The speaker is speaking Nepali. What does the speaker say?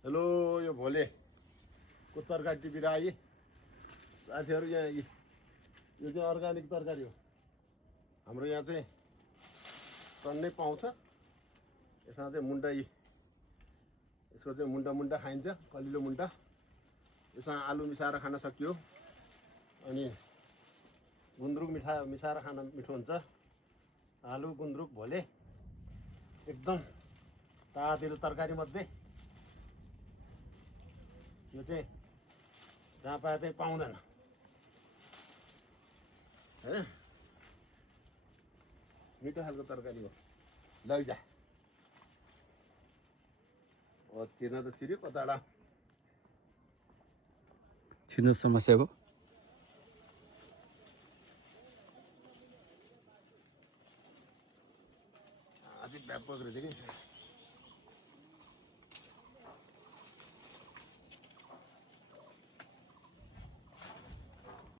हेलो यो भोलेको तरकारी टिपेर आएँ साथीहरू। यहाँ यो चाहिँ अर्ग्यानिक तरकारी हो। हाम्रो यहाँ चाहिँ टन्नै पाउँछ। यसमा चाहिँ मुन्टा, यसको चाहिँ मुन्टा खाइन्छ, कलिलो मुन्टा। यसमा आलु मिसाएर खान सकियो। अनि गुन्द्रुक मिसाएर खान मिठो हुन्छ। आलु गुन्द्रुक भोले एकदम तातिलो तरकारी मध्ये यो चाहिँ जहाँ पाए त्यही पाउँदैन हैन। मिठो खालको तरकारी हो। लैजा चिर्न त छिर्यो, कताबाट छिर्नु समस्या हो।